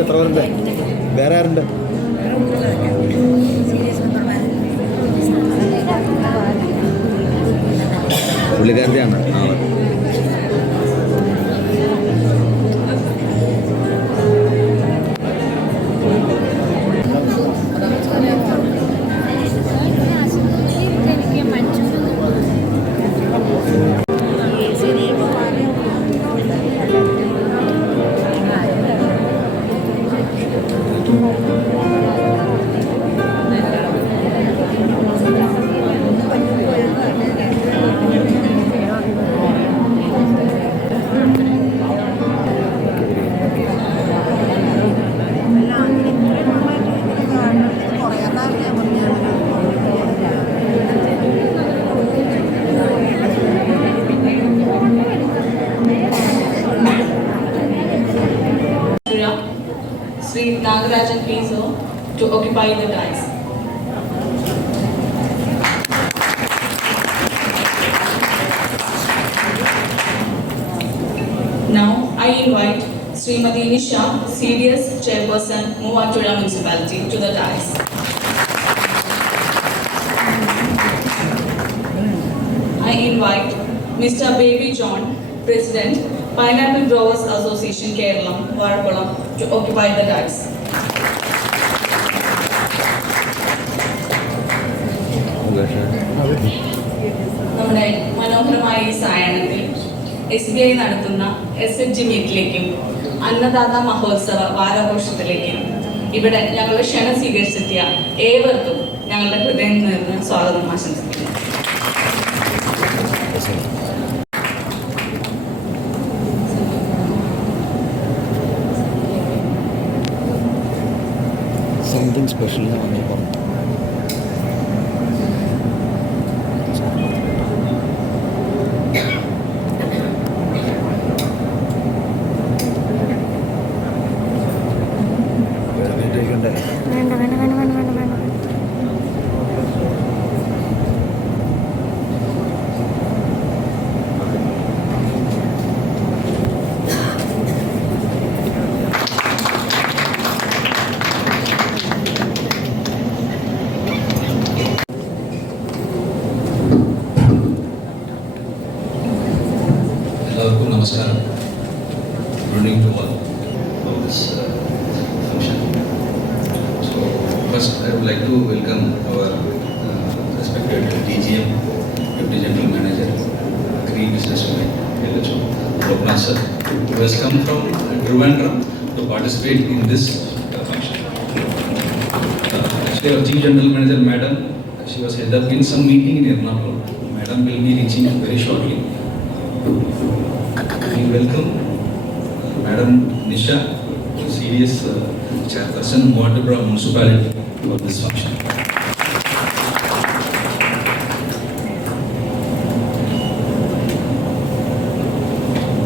എത്ര പേരുണ്ട്? വേറെ ആരുണ്ട്? പുള്ളിക്കാരത്തെയാണ്. Sri Nagarajan Piso to occupy the dais. Now I invite Srimati Nisha, CDS Chairperson, Muvattuzha Municipality, to the dais. I invite Mr. Baby John, President, Pineapple Growers Association, Kerala, Varkulam, to occupy the dais. നമ്മുടെ മനോഹരമായ ഈ സായാഹ്നത്തിൽ SBI നടത്തുന്ന SHG മീറ്റിലേക്കും അന്നദാത മഹോത്സവ വാരാഘോഷത്തിലേക്കും ഇവിടെ ഞങ്ങളുടെ ക്ഷണം സ്വീകരിച്ചെത്തിയ ഏവർക്കും ഞങ്ങളുടെ ഹൃദയം നിറഞ്ഞ സ്വാഗതം ആശംസിക്കുന്നു. Something special now. Namaskaram. Good evening to all of this function. So first I would like to welcome our respected DGM, Deputy General Manager, Green Business Unit, LHO, Loknath sir, who has come from Trivandrum to participate in this function. Actually our Chief General Manager, Madam, she was held up in some meeting in Ernakulam. Madam will be reaching very shortly. We welcome Madam Nisha, CDS Chairperson, Muvattuzha Municipality, for this function.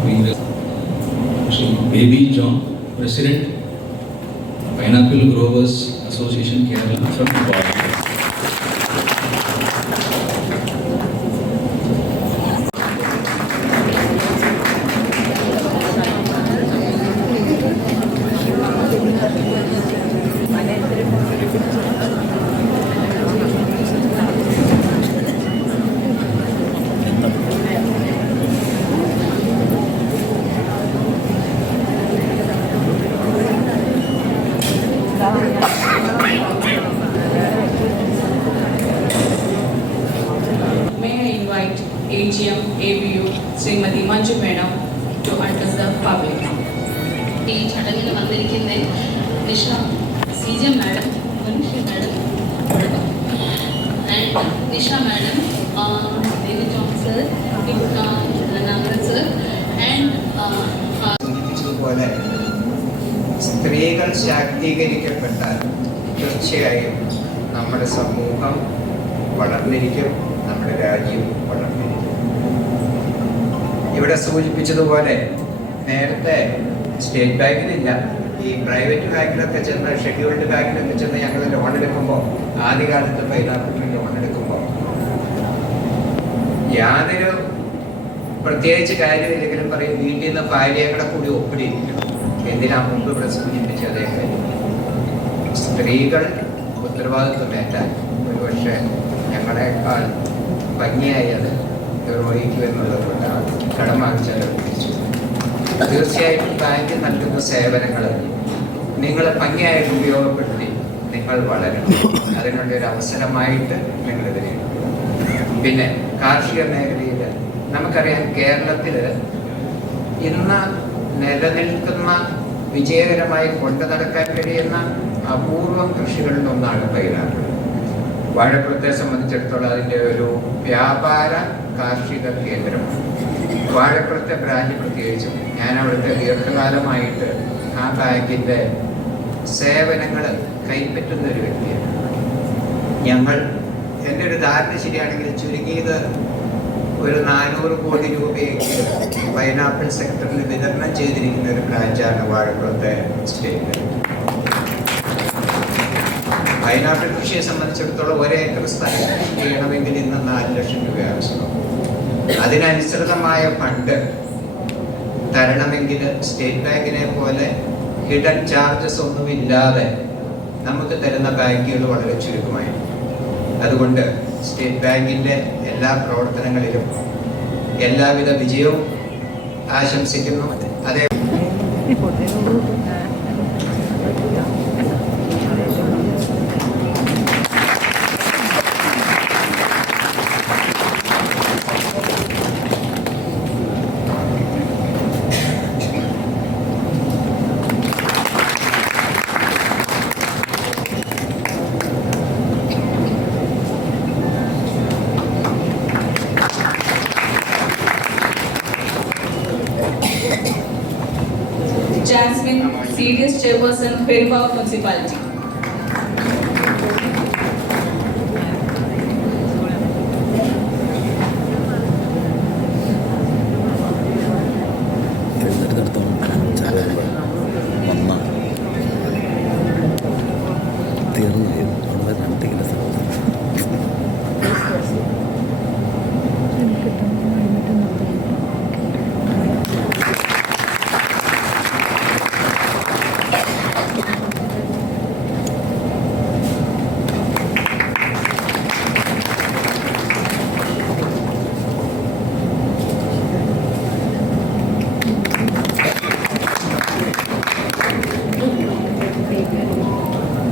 We welcome Baby John, President, Pineapple Growers Association, Kerala, from Bali. ABU, Srimati Manju Madam, to address the public. ഈ ചടങ്ങിന് വന്നിരിക്കുന്ന Nisha CJ madam, മനുഷ്യ madam, and Nisha madam, Baby John sir, Nagaran sir, and സൂചിപ്പിച്ചതുപോലെ സ്ത്രീകൾ ശാക്തീകരിക്കപ്പെട്ടാൽ തീർച്ചയായും നമ്മുടെ സമൂഹം വളർന്നിരിക്കും, നമ്മുടെ രാജ്യം വളർന്നിരിക്കും. ഇവിടെ സൂചിപ്പിച്ചതുപോലെ നേരത്തെ സ്റ്റേറ്റ് ബാങ്കിലില്ല, ഈ പ്രൈവറ്റ് ബാങ്കിലൊക്കെ ചെന്ന്, ഷെഡ്യൂൾഡ് ബാങ്കിലൊക്കെ ചെന്ന് ഞങ്ങൾ ലോൺ എടുക്കുമ്പോൾ, ആദ്യകാലത്ത് പൈനാപ്പിൾ ലോൺ എടുക്കുമ്പോൾ യാതൊരു പ്രത്യേകിച്ച് കാര്യമില്ലെങ്കിലും പറയും വീട്ടിൽ നിന്ന് ഭാര്യകളെ കൂടി ഒപ്പിടിയിരിക്കണം. എന്തിനാ മുമ്പ് ഇവിടെ സൂചിപ്പിച്ച അതേ കാര്യം. സ്ത്രീകൾ ഉത്തരവാദിത്വമേറ്റാൽ ഒരുപക്ഷെ ഞങ്ങളെക്കാൾ ഭംഗിയായി അത് നിർവഹിക്കുമെന്നുള്ളത് കൊണ്ടാണ് കടം വാങ്ങിച്ചാൽ ഉപയോഗിച്ചു. തീർച്ചയായിട്ടും ബാങ്ക് നൽകുന്ന സേവനങ്ങൾ നിങ്ങൾ ഭംഗിയായിട്ട് ഉപയോഗപ്പെടുത്തി നിങ്ങൾ വളരണം. അതിനുള്ള ഒരു അവസരമായിട്ട് നിങ്ങൾ ഇതിനെ. പിന്നെ കാർഷിക മേഖലയിൽ നമുക്കറിയാം, കേരളത്തിൽ ഇന്ന് നിലനിൽക്കുന്ന വിജയകരമായി കൊണ്ടു നടക്കാൻ കഴിയുന്ന അപൂർവം കൃഷികളിൽ ഒന്നാണ് പൈനാപ്പിൾ. വാഴക്കുളത്തെ സംബന്ധിച്ചിടത്തോളം അതിൻ്റെ ഒരു വ്യാപാര കാർഷിക കേന്ദ്രമാണ്. വാഴക്കുളത്തെ ബ്രാഞ്ച് പ്രത്യേകിച്ചും ഞാൻ അവിടുത്തെ ദീർഘകാലമായിട്ട് ആ ബാങ്കിൻ്റെ സേവനങ്ങൾ കൈപ്പറ്റുന്ന ഒരു വ്യക്തിയാണ്. ഞങ്ങൾ, എൻ്റെ ഒരു ധാരണ ശരിയാണെങ്കിൽ ചുരുങ്ങിയത് ഒരു 400 കോടി രൂപയെങ്കിലും പൈനാപ്പിൾ സെക്ടറിൽ വിതരണം ചെയ്തിരിക്കുന്ന ഒരു ബ്രാഞ്ചാണ് വാഴക്കുളത്തെ സ്റ്റേറ്റ്. പൈനാപ്പിൾ കൃഷിയെ സംബന്ധിച്ചിടത്തോളം 1 ഏക്കർ സ്ഥലം ചെയ്യണമെങ്കിൽ ഇന്ന് 4 ലക്ഷം രൂപ ആവശ്യമാണ്. അതിനനുസൃതമായ ഫണ്ട് തരണമെങ്കിൽ സ്റ്റേറ്റ് ബാങ്കിനെ പോലെ ഹിഡൻ ചാർജസ് ഒന്നുമില്ലാതെ നമുക്ക് തരുന്ന ബാങ്കുകൾ വളരെ ചുരുക്കമായിരുന്നു. അതുകൊണ്ട് സ്റ്റേറ്റ് ബാങ്കിൻ്റെ എല്ലാ പ്രവർത്തനങ്ങളിലും എല്ലാവിധ വിജയവും ആശംസിക്കുന്നു. അതേ Jasmine, CDS Chairperson, Perumbaur Municipality.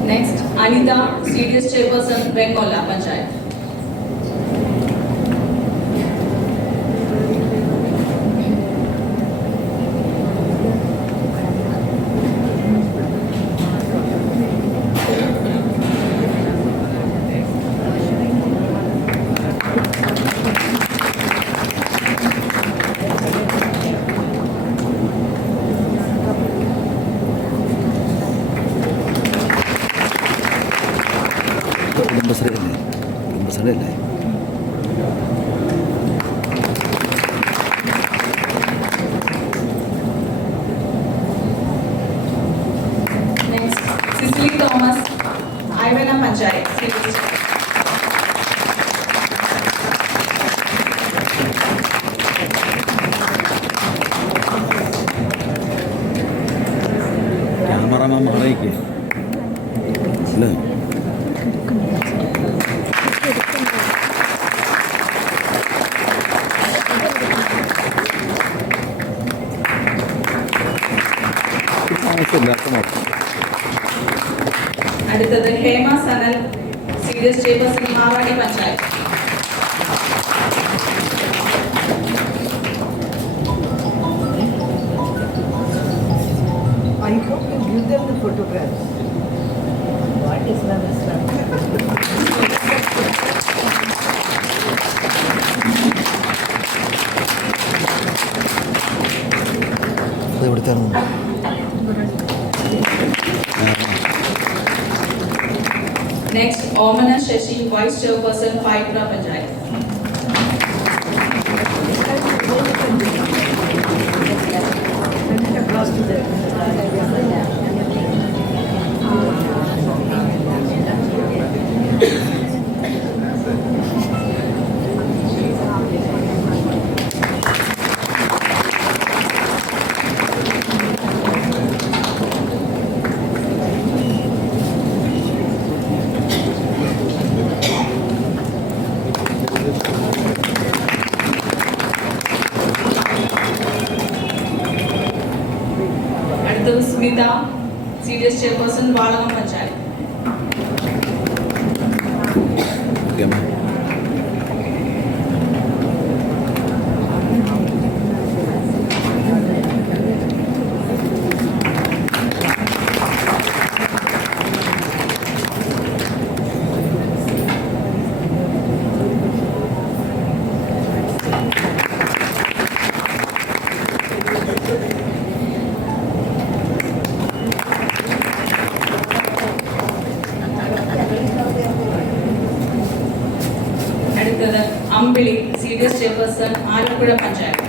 Next, Anita, CDS Chairperson, Bengola Panchayat. കുടുംബശ്രീയല്ലേ? Next, Cicely Thomas, Ivana Panchayat. Cameraman മാറിയിക്കേ അല്ലേ? അടുത്തത് Hema Sanal, CDS Chairperson, Maradi panchayat. photographs. What Islam is ഇവിടുത്തെ Next, Omana Shashi, Vice Chairperson, Paitra Panchayat. across to the അടുത്തത് Smitha, CDS Chairperson, Valakom panchayat. Okay ma'am. അടുത്തത് അമ്പിളി, CDS Chairperson, Alappuzha panchayat.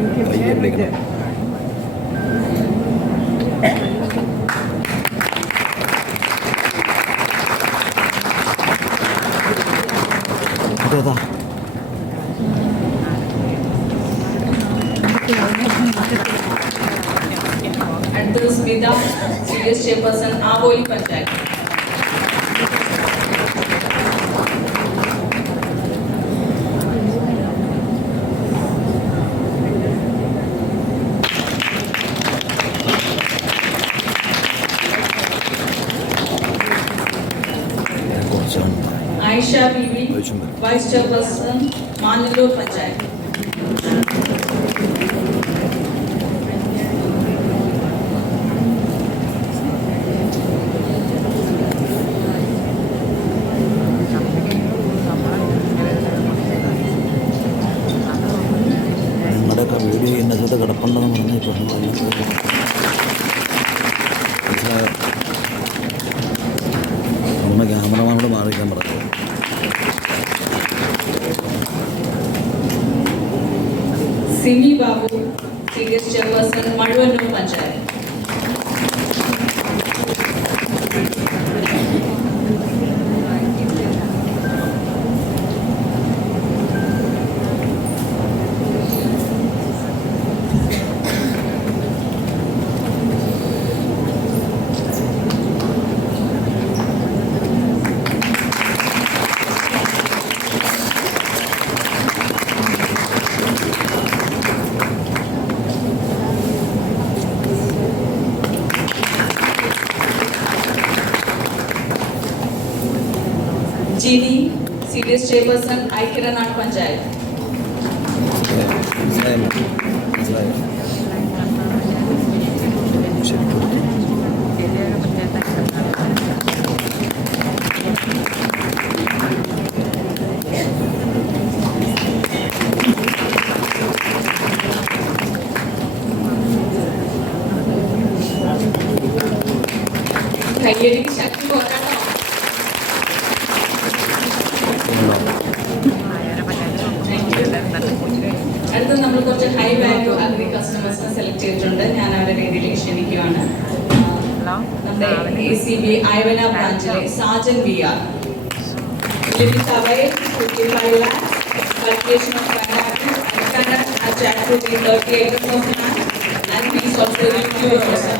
you can പയ്യെ share with വിളിക്കണം. them. ഇതേതാ അടുത്തത് സ്മിത, CDS Chairperson, ആവോലി പഞ്ചായത്ത്. കുറച്ചാണ് ആയിഷ ബീവി, Vice Chairperson, മാനന്തൂർ പഞ്ചായത്ത്. നിങ്ങളുടെയൊക്കെ video ഇന്നത്തെ കിടപ്പുണ്ടെന്ന് പറഞ്ഞ് ഇപ്പം മനസ്സിലായോ? നമ്മുടെ ക്യാമറമാനോട് മാറിക്കാൻ പറഞ്ഞു. Simi Babu, CDS Chairperson, Mazhuvannoor panchayat. Jini, CDS Chairperson, ഐക്യനാട് panchayat. മനസ്സിലായല്ലോ? മനസ്സിലായോ? ശരിക്കും കയ്യടിക്ക് ശക്തി പോരാട്ടോ. അടുത്ത നമ്മൾ കുറച്ച് ഹൈ വാല്യൂ അഗ്രി കസ്റ്റമേഴ്സിനെ സെലക്ട് ചെയ്തിട്ടുണ്ട്. ഞാൻ അവരുടെ രീതിയിലേക്ക് ക്ഷണിക്കുകയാണ്. നമ്മുടെ ACB ഐവന ബ്രാഞ്ചിലെ Sajan VR. Limit away 55 lakhs. Cultivation of pineapple at jackfruit in 30 acres of land. And he is also a pure person.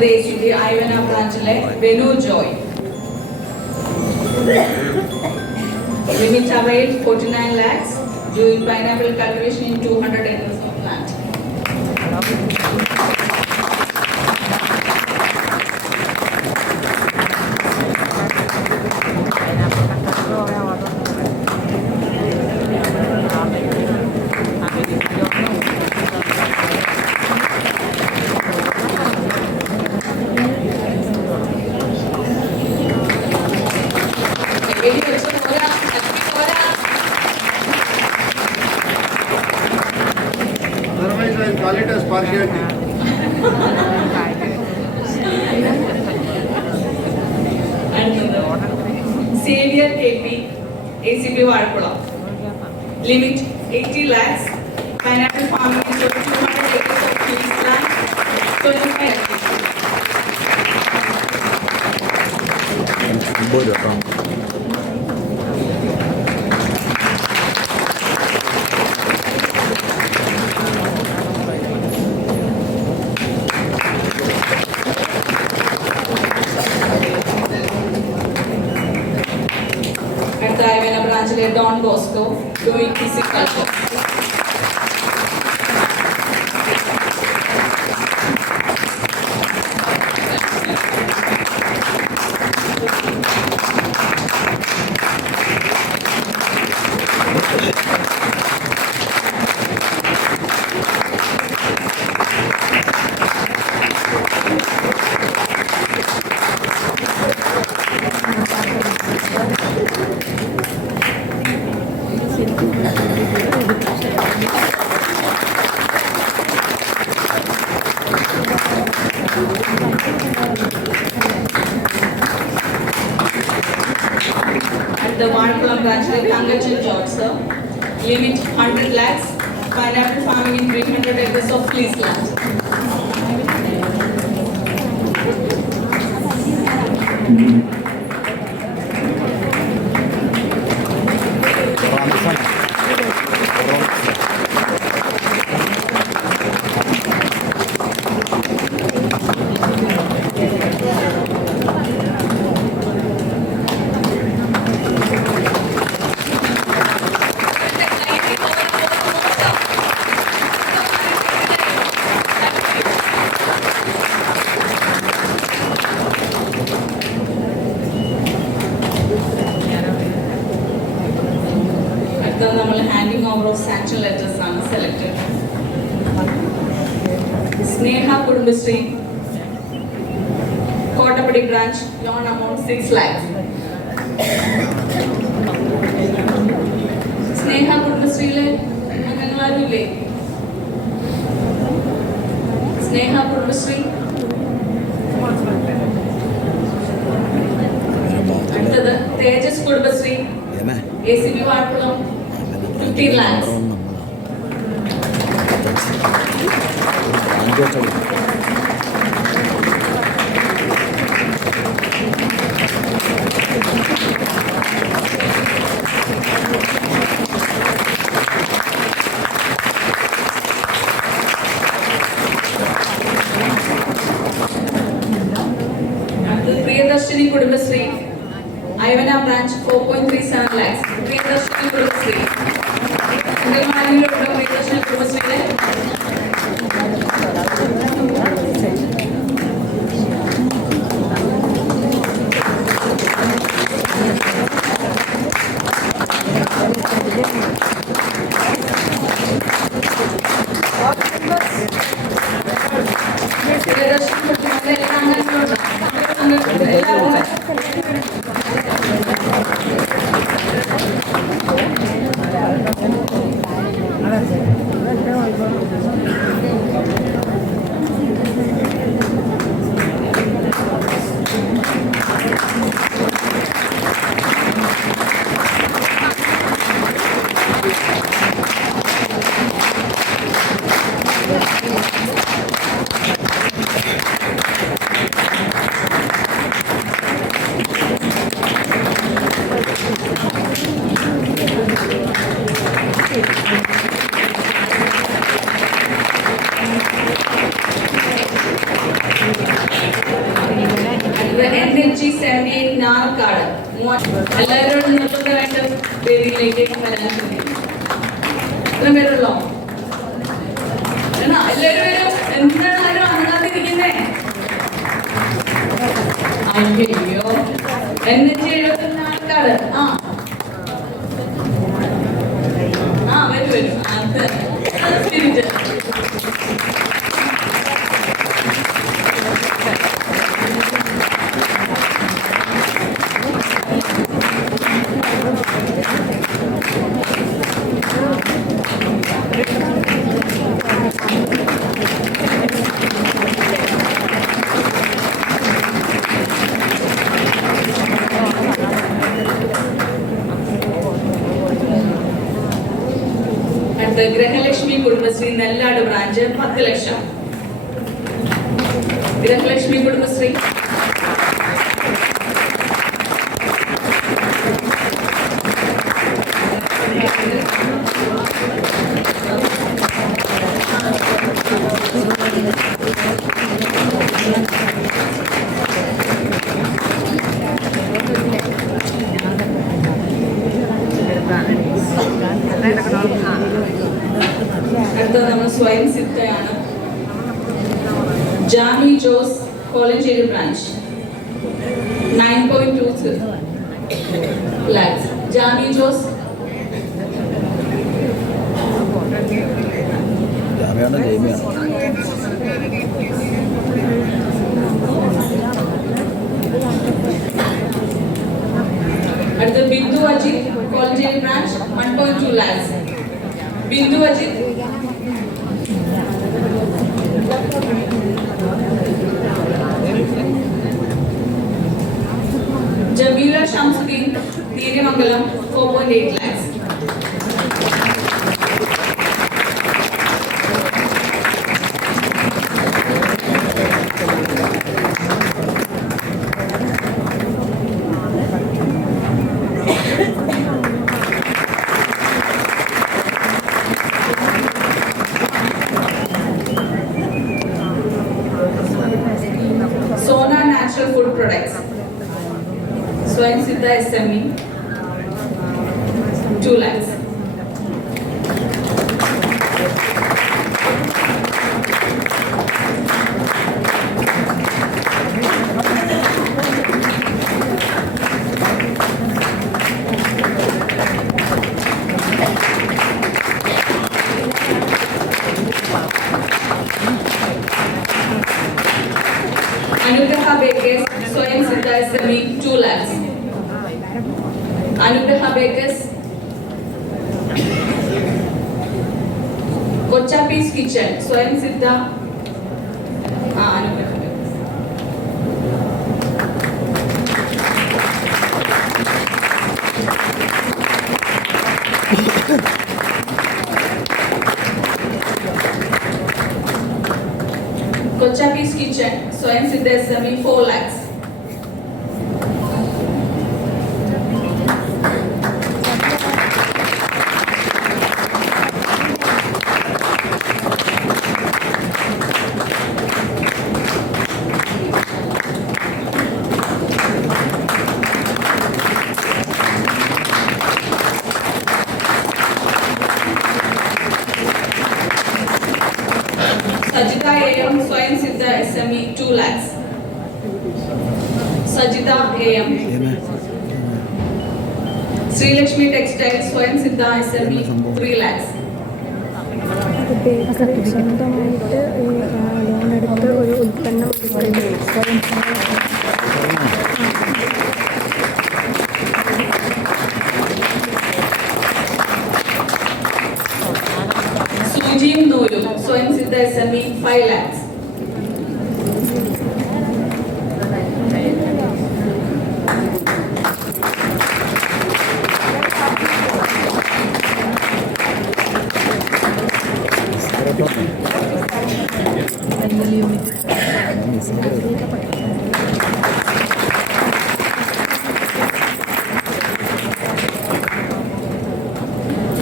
അടുത്തത് ACB ഐവന ബ്രാഞ്ചിലെ Venu Joy. Limit availed 49 lakhs. Doing pineapple cultivation in 200 acres of land. Otherwise, I will call it as partiality. Xavier KP, ACB Varkulam. Limit 80 lakhs. Pineapple farming is over 200 acres of trees land. 25 acres. 50 രൂപ കേട്ടോ. At the Ivana branch, Don Bosco doing pisciculture. At the Varkulam branch, Tangachan George, sir. Limit 100 lakhs. Pineapple farming in 300 acres of lease land. അടുത്തത് നമ്മൾ handing over of sanction letters ആണ് selected. Sneha Kudumbashree Kottappady branch loan amount 6 lakhs. Sneha കുടുംബശ്രീയിലെ അംഗങ്ങളാരും ഇല്ലേ? സ്നേഹ കുടുംബശ്രീ. അടുത്തത് Thejas Kudumbashree ACB Varkulam 50 lakhs. Priyadarshini Kudumbashree Ivana branch 4.37 lakhs. Priyadarshini Kudumbashree അംഗന്മാരിലുള്ള പ്രിയദർശിനി കുടുംബശ്രീയിലെ പ്രിയദർശിനി കുടുംബശ്രീയിലെ എല്ലാ അംഗങ്ങളുണ്ട്. ബ്രാഞ്ചിന്. ഇത്രയും പേരുള്ളോ? എല്ലാവരും വരും. എന്താണ് ആരും അനങ്ങാതിരിക്കുന്നേ? അയ്യോ, NH-74 ആൾക്കാര്. വരും. അത് സ്പിരിറ്റ്. അടുത്ത ഗൃഹലക്ഷ്മി കുടുംബശ്രീ നെല്ലാട് ബ്രാഞ്ച് 10 ലക്ഷം. ഗൃഹലക്ഷ്മി കുടുംബശ്രീ. അടുത്തത് നമ്മൾ സ്വയം സിദ്ധയാണ്. Jami Jose Kolenchery branch 9.2 lakhs. ജാമി ജോസ്. ജാമ്യമാണോ ജൈമിയാണോ? അടുത്ത Bindu Ajith Kolenchery branch 1.2 lakhs. Bindu Ajith. Jameela Shamsuddin Neerimangalam 4.8 lakhs. Sona Natural Food Products സ്വയം Siddha SME 2 lakhs. Anugraha Bakers സ്വയം Siddha SME 2 lakhs. Anugraha Bakers. Kochapis Kitchen സ്വയം Siddha Anugraha Bakers. Kochapis Kitchen സ്വയം Siddha SME 4 lakhs. Sajita AM സ്വയം Siddha SME 2 lakhs. Sajita AM. Sreelakshmi textiles സ്വയം Siddha SME 3 lakhs. സ്വന്തമായിട്ട് loan എടുത്ത് ഒരു ഉൽപ്പന്നം സുജിയും നൂലും സ്വയം Siddha SME 5 lakhs.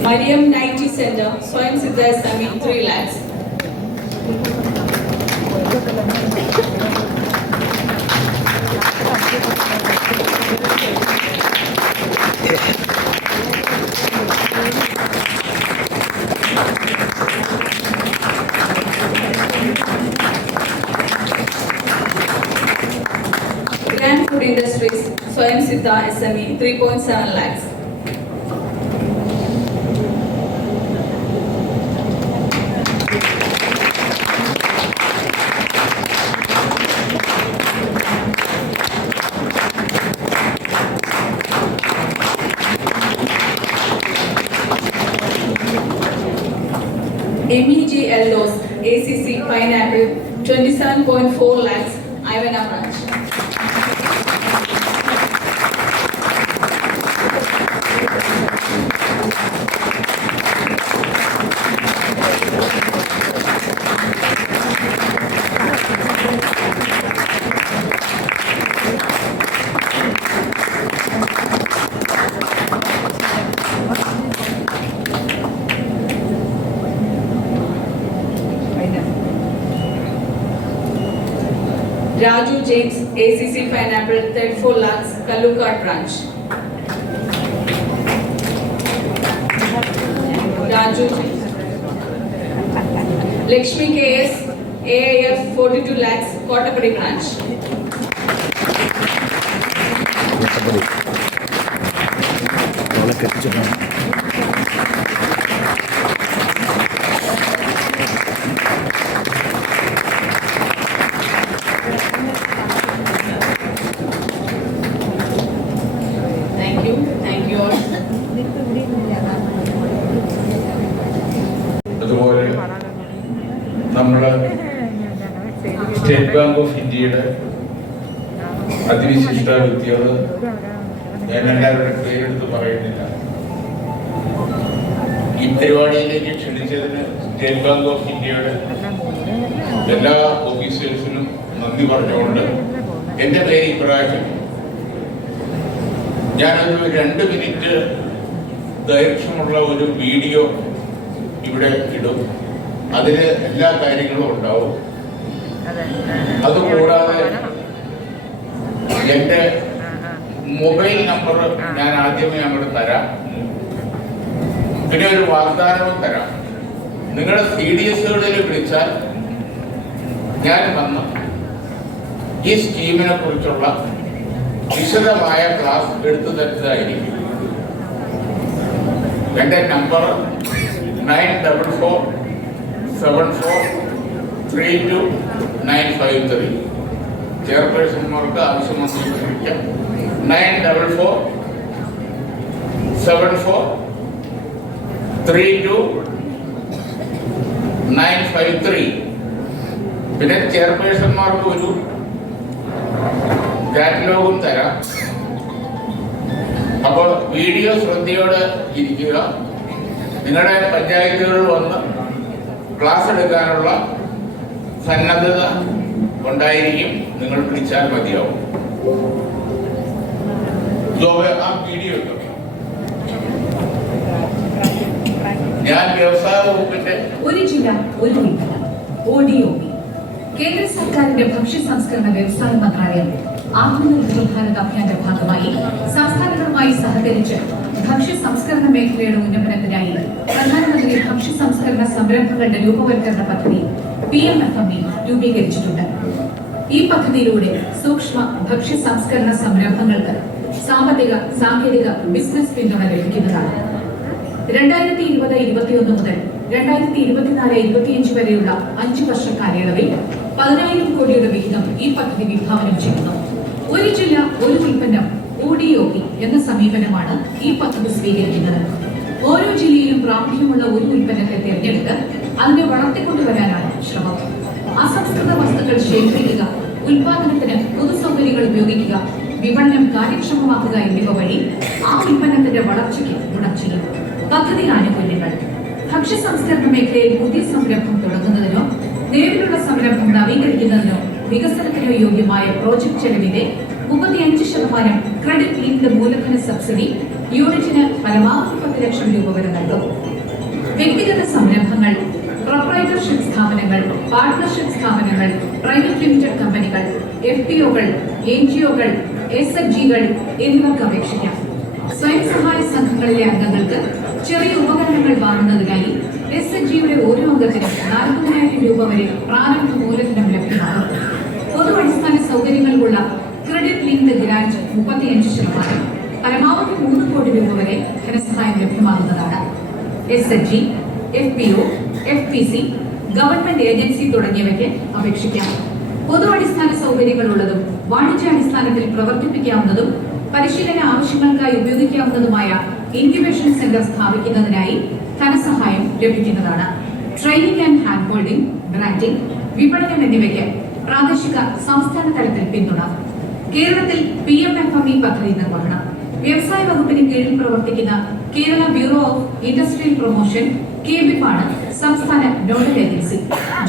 Mariam Nighty Center സ്വയം Siddha SME 3 lakhs. Samsita SME 3.7 lakhs. MEG Eldos ACC Pineapple 27.4 lakhs, Ivana branch. Raju James ACC Pineapple 34 lakhs, Kalukad branch. Raju James. Lakshmi KS AIF 42 lakhs, Kotapadi branch. Kottappadi അവളെ കെട്ടിച്ചിട്ടാണ്. Thank you all. അതുപോലെ നമ്മൾ state bank of ഇന്ത്യയുടെ അതിവിശിഷ്ട വ്യക്തികൾ, ഞാൻ എല്ലാവരുടെ പേരെടുത്ത് പറയുന്നില്ല, ഈ പരിപാടിയിലേക്ക് ക്ഷണിച്ചതിന് സ്റ്റേറ്റ് ബാങ്ക് ഓഫ് ഇന്ത്യയുടെ എല്ലാ ഓഫീസേഴ്സിനും നന്ദി പറഞ്ഞുകൊണ്ട് എൻ്റെ പേര് ഇബ്രാഹിം. ഞാനൊരു 2 മിനിറ്റ് ദൈർഘ്യമുള്ള ഒരു വീഡിയോ ഇവിടെ ഇടും. അതിൽ എല്ലാ കാര്യങ്ങളും ഉണ്ടാവും. അതുകൂടാതെ എൻ്റെ മൊബൈൽ നമ്പർ ഞാൻ ആദ്യമേ അങ്ങോട്ട് തരാം. പിന്നെ ഒരു വാഗ്ദാനവും തരാം. നിങ്ങളുടെ CDSകളിൽ വിളിച്ചാൽ ഞാൻ വന്ന് ഈ സ്കീമിനെ കുറിച്ചുള്ള വിശദമായ ക്ലാസ് എടുത്തു തരുന്നതായിരിക്കും. എൻ്റെ നമ്പർ 9474329953. ചെയർപേഴ്സൺമാർക്ക് ആവശ്യമെന്ന് വിളിക്കാം. 9474329953. പിന്നെ ചെയർപേഴ്സൺമാർക്ക് ഒരു കാറ്റലോഗും തരാം. അപ്പോൾ വീഡിയോ ശ്രദ്ധയോടെ ഇരിക്കുക. നിങ്ങളുടെ പഞ്ചായത്തുകളിൽ വന്ന് ക്ലാസ് എടുക്കാനുള്ള സന്നദ്ധത ഉണ്ടായിരിക്കും. നിങ്ങൾ പിടിച്ചാൽ മതിയാവും. ആ വീഡിയോ ഞാൻ വ്യവസായ വകുപ്പിന്റെ ഒരു ജില്ല ഒരു വിൽപ്പന ODOP കേന്ദ്ര സർക്കാരിന്റെ ഭക്ഷ്യ സംസ്കരണ വ്യവസായ മന്ത്രാലയം ആത്മനിർഭർ ഭാരത് അഭിയാന്റെ ഭാഗമായി സംസ്ഥാനങ്ങളുമായി സഹകരിച്ച് ഭക്ഷ്യ സംസ്കരണ മേഖലയുടെ ഉന്നമനത്തിനായി പ്രധാനമന്ത്രി ഭക്ഷ്യ സംസ്കരണ സംരംഭങ്ങളുടെ രൂപവൽക്കരണ പദ്ധതി PMFME രൂപീകരിച്ചിട്ടുണ്ട്. ഈ പദ്ധതിയിലൂടെ സൂക്ഷ്മ ഭക്ഷ്യ സംസ്കരണ സംരംഭങ്ങൾക്ക് സാമ്പത്തിക സാങ്കേതിക ബിസിനസ് പിന്തുണ ലഭിക്കുന്നതാണ്. 2020-21 മുതൽ 2024-25 വരെയുള്ള 5 വർഷ കാലയളവിൽ 10,000 കോടിയുടെ വിഹിതം ഈ പദ്ധതി വിഭാവനം ചെയ്യുന്നു. ഒരു ജില്ല ഒരു ഉൽപ്പന്നം ODOP എന്ന സമീപനമാണ് ഈ പദ്ധതി സ്വീകരിക്കുന്നത്. ഓരോ ജില്ലയിലും പ്രാമുഖ്യമുള്ള ഒരു ഉൽപ്പന്നത്തെ തിരഞ്ഞെടുത്ത് അതിനെ വളർത്തിക്കൊണ്ടുവരാനാണ് ശ്രമം. അസംസ്കൃത വസ്തുക്കൾ ശേഖരിക്കുക, ഉൽപാദനത്തിന് പൊതുസൗകര്യങ്ങൾ ഉപയോഗിക്കുക, വിപണനം കാര്യക്ഷമമാക്കുക എന്നിവ വഴി ആ ഉൽപ്പന്നത്തിന്റെ വളർച്ചയ്ക്ക് ഗുണം ചെയ്യും. പദ്ധതി ആനുകൂല്യങ്ങൾ: ഭക്ഷ്യ സംസ്കരണ മേഖലയിൽ പുതിയ സംരംഭം തുടങ്ങുന്നതിനോ നിലവിലുള്ള സംരംഭം നവീകരിക്കുന്നതിനോ വികസനത്തിനോ യോഗ്യമായ പ്രോജക്ട് ചെലവിന്റെ 35% ക്രെഡിറ്റ് ലിങ്ക്ഡ് മൂലധന സബ്സിഡി യൂണിറ്റിന് പരമാവധി 10 ലക്ഷം രൂപ വരെ നൽകും. വ്യക്തിഗത സംരംഭങ്ങൾ, പ്രൊപ്രൈറ്റർഷിപ്പ് സ്ഥാപനങ്ങൾ, പാർട്ണർഷിപ്പ് സ്ഥാപനങ്ങൾ, പ്രൈവറ്റ് ലിമിറ്റഡ് കമ്പനികൾ, FPOകൾ, NGOകൾ, SHGകൾ എന്നിവർക്ക് അപേക്ഷിക്കാം. സ്വയം സഹായ സംഘങ്ങളിലെ അംഗങ്ങൾക്ക് ചെറിയ ഉപകരണങ്ങൾ വാങ്ങുന്നതിനായി SHGയുടെ ഓരോ അംഗത്തിനും 40,000 രൂപ വരെ പ്രാരംഭ മൂലധനം ലഭ്യമാകും. പൊതു അടിസ്ഥാന സൗകര്യങ്ങൾക്കുള്ള ക്രെഡിറ്റ് ലിങ്ക്ഡ് ഗ്രാന്റ് 35%, പരമാവധി 3 കോടി രൂപ വരെ ധനസഹായം ലഭ്യമാകുന്നതാണ്. SHG, FPO, FPC, government agency തുടങ്ങിയവയ്ക്ക് അപേക്ഷിക്കാം. പൊതു അടിസ്ഥാന സൗകര്യങ്ങളുള്ളതും വാണിജ്യാടിസ്ഥാനത്തിൽ പ്രവർത്തിപ്പിക്കാവുന്നതും പരിശീലന ആവശ്യങ്ങൾക്കായി ഉപയോഗിക്കാവുന്നതുമായ ഇൻക്യുബേഷൻ സെന്റർ സ്ഥാപിക്കുന്നതിനായി ധനസഹായം ലഭിക്കുന്നതാണ്. Training and hand holding, branding, വിപണനം എന്നിവയ്ക്ക് പ്രാദേശിക സംസ്ഥാന തലത്തിൽ പിന്തുണ. കേരളത്തിൽ PMFME പദ്ധതി നിർവഹണം. വ്യവസായ വകുപ്പിന് കീഴിൽ പ്രവർത്തിക്കുന്ന Kerala bureau of industrial promotion KBIP ആണ് സംസ്ഥാന നോഡൽ ഏജൻസി.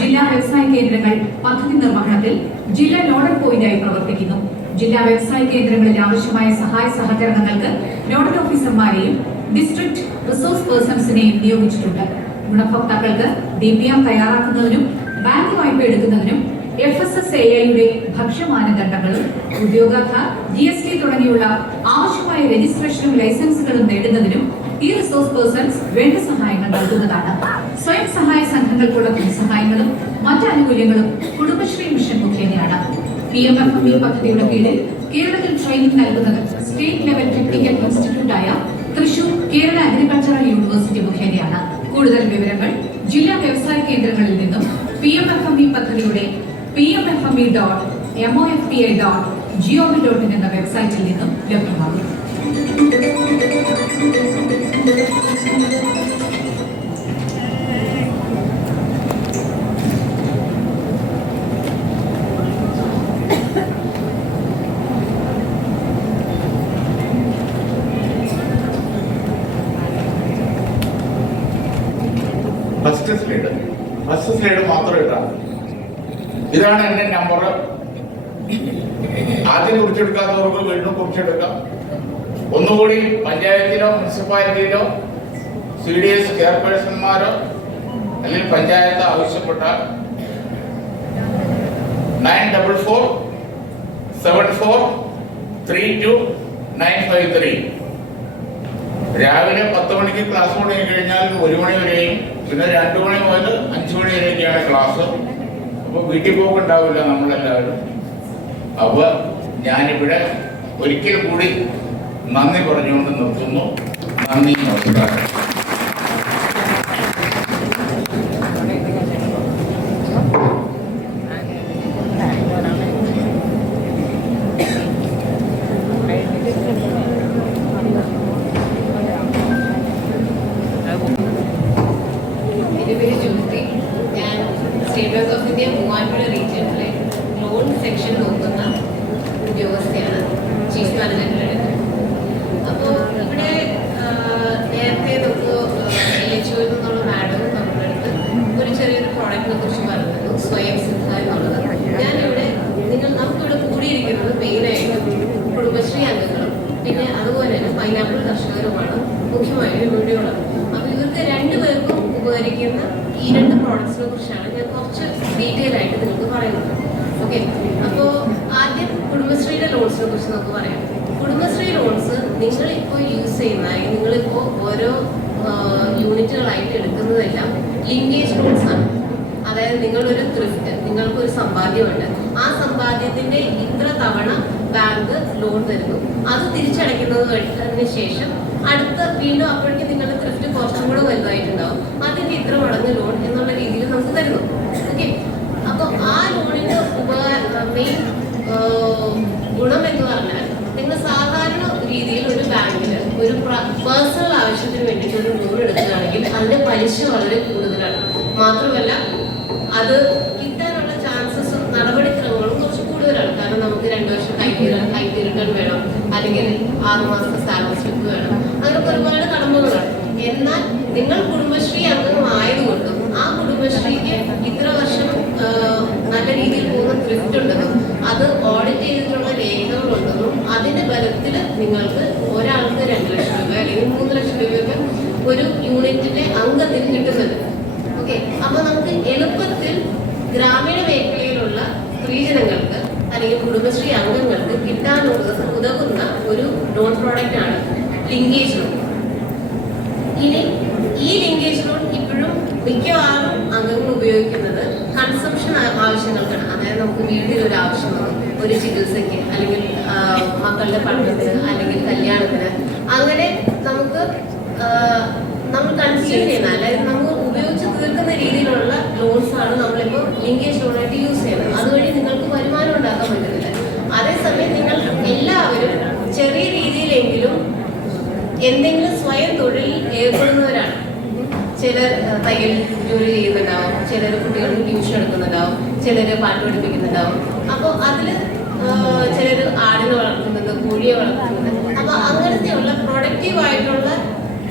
ജില്ലാ വ്യവസായ കേന്ദ്രങ്ങൾ പദ്ധതി നിർവഹണത്തിൽ ജില്ലാ നോഡൽ പോയിന്റായി പ്രവർത്തിക്കുന്നു. ജില്ലാ വ്യവസായ കേന്ദ്രങ്ങളിൽ ആവശ്യമായ സഹായ സഹകരണങ്ങൾക്ക് നോഡൽ ഓഫീസർമാരെയും ഡിസ്ട്രിക്ട് റിസോഴ്സ് പേഴ്സൺസിനെയും നിയോഗിച്ചിട്ടുണ്ട്. ഗുണഭോക്താക്കൾക്ക് DPR തയ്യാറാക്കുന്നതിനും ബാങ്ക് വായ്പ എടുക്കുന്നതിനും FSSAIയുടെ ഭക്ഷ്യമാനദണ്ഡങ്ങളും ഉദ്യോഗാധാർ, GST തുടങ്ങിയുള്ള ആവശ്യമായ രജിസ്ട്രേഷനും ലൈസൻസുകളും നേടുന്നതിനും ഈ റിസോഴ്സ് പേഴ്സൺസ് വേണ്ട സഹായങ്ങൾ നൽകുന്നതാണ്. സ്വയം സഹായ സംഘങ്ങൾക്കുള്ള ധനസഹായങ്ങളും മറ്റ് ആനുകൂല്യങ്ങളും കുടുംബശ്രീ മിഷൻ മുഖേനയാണ്. PMFME പദ്ധതിയുടെ കീഴിൽ കേരളത്തിൽ ട്രെയിനിംഗ് നൽകുന്നത് സ്റ്റേറ്റ് ലെവൽ ടെക്നിക്കൽ ഇൻസ്റ്റിറ്റ്യൂട്ടായ തൃശൂർ കേരള അഗ്രികൾച്ചറൽ യൂണിവേഴ്സിറ്റി മുഖേനയാണ്. കൂടുതൽ വിവരങ്ങൾ ജില്ലാ വ്യവസായ കേന്ദ്രങ്ങളിൽ നിന്നും PMFME പദ്ധതിയുടെ pmfme.mofpi.gov.in എന്ന വെബ്സൈറ്റിൽ നിന്നും ലഭ്യമാകും. ഫസ്റ്റ് സ്ലൈഡ് മാത്രം ഇട്ടാണ്. ഇതാണ് എന്റെ നമ്പർ. ആദ്യം കുറിച്ചെടുക്കാത്തവർക്ക് വീണ്ടും കുറിച്ചെടുക്കാം. ഒന്നുകൂടി പഞ്ചായത്തിലോ മുനിസിപ്പാലിറ്റിയിലോ CDS ചെയർപേഴ്സൺമാരോ അല്ലെങ്കിൽ പഞ്ചായത്ത് ആവശ്യപ്പെട്ടാൽ 947432 രാവിലെ 10 മണിക്ക് ക്ലാസ് തുടങ്ങി കഴിഞ്ഞാൽ 1 മണി വരെയും പിന്നെ 2 മണി മുതൽ 5 മണി വരെയൊക്കെയാണ് ക്ലാസ്. അപ്പൊ വീട്ടിൽ പോക്കുണ്ടാവില്ല നമ്മളെല്ലാവരും. അപ്പൊ ഞാനിവിടെ ഒരിക്കൽ കൂടി നന്ദി പറഞ്ഞുകൊണ്ട് നിർത്തുന്നു. നന്ദി, നമസ്കാരം. State bank of India Muvattupuzha റീജിയനിലെ ലോൺ സെക്ഷൻ നോക്കുന്ന ഉദ്യോഗസ്ഥയാണ്, ചീഫ് മാനേജർ. അപ്പോൾ ഇവിടെ നേരത്തെ നമുക്ക് LHOയിൽ നിന്നുള്ള മാഡം നമ്മുടെ അടുത്ത് ഒരു ചെറിയൊരു പ്രോഡക്റ്റിനെ കുറിച്ച് പറഞ്ഞിരുന്നു, സ്വയം സിദ്ധ എന്നുള്ളത്. ഞാനിവിടെ നമുക്കിവിടെ കൂടിയിരിക്കുന്നത് മെയിനായിട്ടും കുടുംബശ്രീ അംഗങ്ങളും പിന്നെ അതുപോലെ തന്നെ പൈനാപ്പിൾ കർഷകരുമാണ് മുഖ്യമായും ഇവിടെയുള്ളത്. അപ്പോൾ ഇവർക്ക് രണ്ടുപേർക്കും ഉപകരിക്കുന്ന ഈ 2 പ്രോഡക്ട്സിനെ കുറിച്ചാണ് ഞാൻ കുറച്ച് ഡീറ്റെയിൽ ആയിട്ട് നിങ്ങൾക്ക് പറയുന്നത്. ഓക്കെ, അപ്പോൾ ആദ്യം കുടുംബശ്രീയുടെ ലോൺസിനെ കുറിച്ച് നമുക്ക് പറയാം. കുടുംബശ്രീ ലോൺസ് നിങ്ങളിപ്പോൾ യൂസ് ചെയ്യുന്ന നിങ്ങളിപ്പോൾ ഓരോ യൂണിറ്റുകളായിട്ട് എടുക്കുന്നതെല്ലാം ലിങ്കേജ് ലോൺസ് ആണ്. അതായത് നിങ്ങളൊരു ത്രിഫ്റ്റ്, നിങ്ങൾക്കൊരു സമ്പാദ്യമുണ്ട്, ആ സമ്പാദ്യത്തിന്റെ ഇത്ര തവണ ബാങ്ക് ലോൺ തരുന്നു, അത് തിരിച്ചടയ്ക്കുന്നതിന് ശേഷം അടുത്ത വീണ്ടും അപ്പോഴേക്കും നിങ്ങളുടെ ത്രിഫ്റ്റ് കുറച്ചും കൂടെ വലുതായിട്ടുണ്ടാവും, അതിന്റെ ഇത്ര മടങ്ങ് ലോൺ എന്നുള്ള രീതിയിൽ നമുക്ക് തരുന്നു. ഓക്കെ, അപ്പോൾ ആ ലോണിന്റെ മെയിൻ ഗുണം എന്ന് പറഞ്ഞാൽ നിങ്ങൾ സാധാരണ രീതിയിൽ ഒരു ബാങ്കിൽ ഒരു പേഴ്സണൽ ആവശ്യത്തിന് വേണ്ടിയിട്ട് ഒരു ലോൺ എടുക്കുകയാണെങ്കിൽ അതിന്റെ പലിശ വളരെ കൂടുതലാണ്. മാത്രമല്ല അത് കിട്ടാനുള്ള ചാൻസസും നടപടിക്രമങ്ങളും കുറച്ച് കൂടുതലാണ്. കാരണം നമുക്ക് 2 വർഷം കൈത്തി റിട്ടേൺ വേണം, അല്ലെങ്കിൽ 6 മാസത്തെ സാലറി സ്ലിപ്പ് വേണം, അങ്ങനത്തെ ഒരുപാട് കടമകളാണ്. എന്നാൽ നിങ്ങൾ കുടുംബശ്രീ അംഗമായതുകൊണ്ടും ആ കുടുംബശ്രീക്ക് ഇത്ര വർഷം നല്ല രീതിയിൽ പോകുന്ന ത്രിഫ്റ്റ് ഉണ്ടെന്നും അത് ഓഡിറ്റ് ചെയ്തിട്ടുള്ള രേഖകളുണ്ടെന്നും അതിന്റെ ബലത്തിൽ നിങ്ങൾക്ക് ഒരാൾക്ക് 2 ലക്ഷം രൂപ അല്ലെങ്കിൽ 3 ലക്ഷം രൂപയൊക്കെ ഒരു യൂണിറ്റിന്റെ അംഗത്തിന് കിട്ടുന്നത്. ഓക്കെ, അപ്പൊ നമുക്ക് എളുപ്പത്തിൽ ഗ്രാമീണ മേഖലയിലുള്ള സ്ത്രീജനങ്ങൾക്ക് അല്ലെങ്കിൽ കുടുംബശ്രീ അംഗങ്ങൾക്ക് കിട്ടാൻ ഉതകുന്ന ഒരു ലോൺ പ്രോഡക്റ്റ് ആണ് ലിങ്കേജ് ലോൺ. ഇനി ഈ ലിങ്കേജ് ലോൺ ഇപ്പോഴും മിക്കവാറും അംഗങ്ങൾ ഉപയോഗിക്കുന്നത് കൺസംഷൻ ആവശ്യങ്ങൾക്കാണ്. അതായത് നമുക്ക് വീട്ടിൽ ഒരു ആവശ്യം വന്നു, ഒരു ചികിത്സയ്ക്ക് അല്ലെങ്കിൽ മക്കളുടെ പഠനത്തിന് അല്ലെങ്കിൽ കല്യാണത്തിന് അങ്ങനെ നമുക്ക് നമ്മൾ കൺസ്യൂം ചെയ്യുന്ന അതായത് നമ്മൾ ഉപയോഗിച്ച് തീർക്കുന്ന രീതിയിലുള്ള ലോൺസ് ആണ് നമ്മളിപ്പോൾ ലിങ്കേജ് ലോണായിട്ട് യൂസ് ചെയ്യുന്നത്. അതുവഴി നിങ്ങൾക്ക് വരുമാനം ഉണ്ടാക്കാൻ പറ്റുന്നില്ല. അതേസമയം നിങ്ങൾ എല്ലാവരും ചെറിയ രീതിയിലെങ്കിലും എന്തെങ്കിലും സ്വയം തൊഴിൽ ഏർപ്പെടുന്നവരാണ്. ചിലർ തയ്യൽ ജോലി ചെയ്യുന്നുണ്ടാവും, ചിലർ കുട്ടികൾക്ക് ട്യൂഷൻ എടുക്കുന്നുണ്ടാവും, ചിലർ പാട്ട് പഠിപ്പിക്കുന്നുണ്ടാവും. അപ്പോൾ അതിൽ ചിലർ ആടിനെ വളർത്തുന്നുണ്ട്, കോഴിയെ വളർത്തുന്നുണ്ട്. അപ്പോൾ അങ്ങനത്തെയുള്ള പ്രൊഡക്റ്റീവായിട്ടുള്ള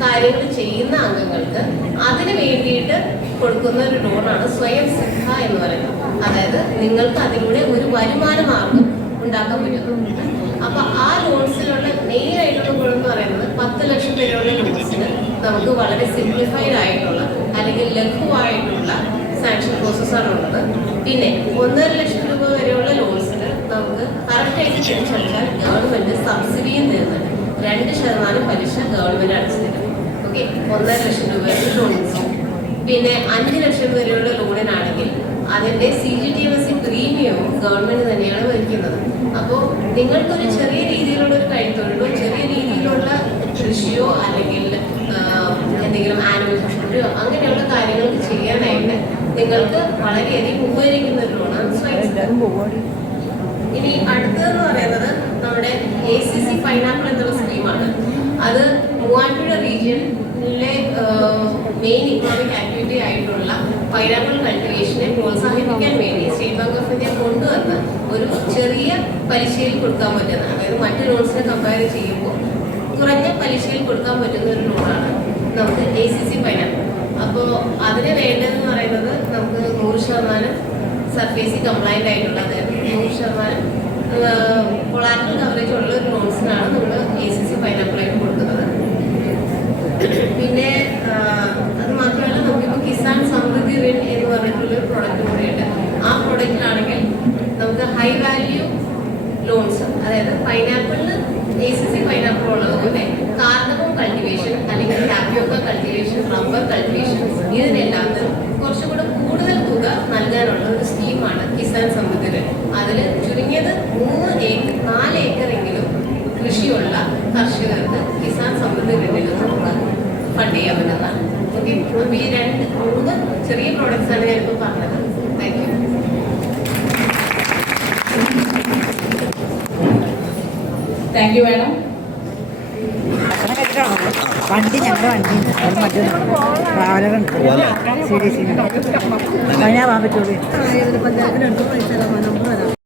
കാര്യങ്ങൾ ചെയ്യുന്ന അംഗങ്ങൾക്ക് അതിന് വേണ്ടിയിട്ട് കൊടുക്കുന്ന ഒരു ലോണാണ് സ്വയം സിദ്ധ എന്ന് പറയുന്നത്. അതായത് നിങ്ങൾക്ക് അതിലൂടെ ഒരു വരുമാന മാർഗം ഉണ്ടാക്കാൻ പറ്റും. അപ്പൊ ആ ലോൺസിലുള്ള മെയിൻ ആയിട്ടുള്ള ഗുണം എന്ന് പറയുന്നത് 10 ലക്ഷം വരെയുള്ള ലോൺസിന് നമുക്ക് വളരെ സിംപ്ലിഫൈഡ് ആയിട്ടുള്ള അല്ലെങ്കിൽ ലഘുവായിട്ടുള്ള സാങ്ഷൻ പ്രോസസ്സാണ് ഉള്ളത്. പിന്നെ 1.5 ലക്ഷം രൂപ വരെയുള്ള ലോൺസിന് നമുക്ക് കറക്റ്റായിട്ട് തിരിച്ചടച്ചാൽ ഗവൺമെന്റ് സബ്സിഡിയും തരുന്നുണ്ട്. 2% പലിശ ഗവൺമെന്റ് അടച്ചു തരും. ഓക്കെ, 1.5 ലക്ഷം രൂപയുടെ ലോൺസ്. പിന്നെ 5 ലക്ഷം വരെയുള്ള ലോണിനാണെങ്കിൽ അതിന്റെ CGTMSE പ്രീമിയവും ഗവൺമെന്റ് തന്നെയാണ് വഹിക്കുന്നത്. അപ്പോൾ നിങ്ങൾക്കൊരു ചെറിയ രീതിയിലുള്ള ഒരു കൈത്തൊഴിലോ ചെറിയ രീതിയിലുള്ള കൃഷിയോ അല്ലെങ്കിൽ എന്തെങ്കിലും ആനിമൽ ഹസ്ബൻഡറിയോ അങ്ങനെയുള്ള കാര്യങ്ങൾക്ക് ചെയ്യാനായിട്ട് നിങ്ങൾക്ക് വളരെയധികം ഉപകരിക്കുന്ന ഒരു ലോണാണ് സ്വയം. ഇനി അടുത്തതെന്ന് പറയുന്നത് നമ്മുടെ ACC പൈനാപ്പിൾ എന്നുള്ള സ്കീമാണ്. അത് മൂവാറ്റുപുഴ റീജിയനിലെ മെയിൻ ഇക്കണോമിക് ആക്ടിവിറ്റി ആയിട്ടുള്ള പൈനാപ്പിൾ കൾട്ടിവേഷനെ പ്രോത്സാഹിപ്പിക്കാൻ വേണ്ടി സ്റ്റേറ്റ് ബാങ്ക് ഓഫ് ഇന്ത്യ കൊണ്ടുവന്ന് ഒരു ചെറിയ പലിശയിൽ കൊടുക്കാൻ പറ്റുന്ന, അതായത് മറ്റു ലോൺസിനെ കമ്പയർ ചെയ്യുമ്പോൾ കുറഞ്ഞ പലിശയിൽ കൊടുക്കാൻ പറ്റുന്ന ഒരു ലോണാണ് നമുക്ക് ACC പൈനാപ്പിൾ. അപ്പോൾ അതിന് വേണ്ടതെന്ന് പറയുന്നത് നമുക്ക് 100% സർഫേസി കംപ്ലൈൻ്റ് ആയിട്ടുള്ള, അതായത് 100% കൊളാറ്ററൽ കവറേജ് ഉള്ള ഒരു ലോൺസിനാണ് നമ്മൾ ACC പൈനാപ്പിളായിട്ട് കൊടുക്കുന്നത്. പിന്നെ അത് മാത്രമല്ല നമുക്കിപ്പോൾ കിസാൻ സമൃദ്ധി റിൻ എന്ന് പറഞ്ഞിട്ടുള്ളൊരു പ്രൊഡക്റ്റ് കൂടെയുണ്ട്. ആ പ്രൊഡക്റ്റിലാണെങ്കിൽ നമുക്ക് ഹൈ വാല്യൂ ലോൺസ്, അതായത് പൈനാപ്പിളിന് ACC പൈനാപ്പിൾ ഉള്ളതുപോലെ കാർഡമം കൾട്ടിവേഷൻ അല്ലെങ്കിൽ ടാപ്പിയോക്ക കൾട്ടിവേഷൻ, റബ്ബർ കൾട്ടിവേഷൻ, ഇതിനെല്ലാത്തിനും കുറച്ചുകൂടെ കൂടുതൽ തുക നൽകാനുള്ള ഒരു സ്കീമാണ് കിസാൻ സമൃദ്ധി റിൻ. അതിൽ ചുരുങ്ങിയത് 4 ഏക്കറെങ്കിലും കൃഷിയുള്ള കർഷകർക്ക് കിസാൻ സമൃദ്ധി റിന്നിൽ നമുക്ക് ഫണ്ട് ചെയ്യാൻ പറ്റുന്നതാണ്. ഓക്കെ, അപ്പോൾ ഈ 2-3 ചെറിയ പ്രോഡക്റ്റ്സ് ആണ് ഞാനിപ്പോൾ പറഞ്ഞത്. Thank you. Thank you madam. വണ്ടി ഞങ്ങളുടെ വണ്ടി മറ്റേ ട്രാവലറുണ്ട് CDC. അതിനാ പോകാൻ പറ്റുള്ളൂ.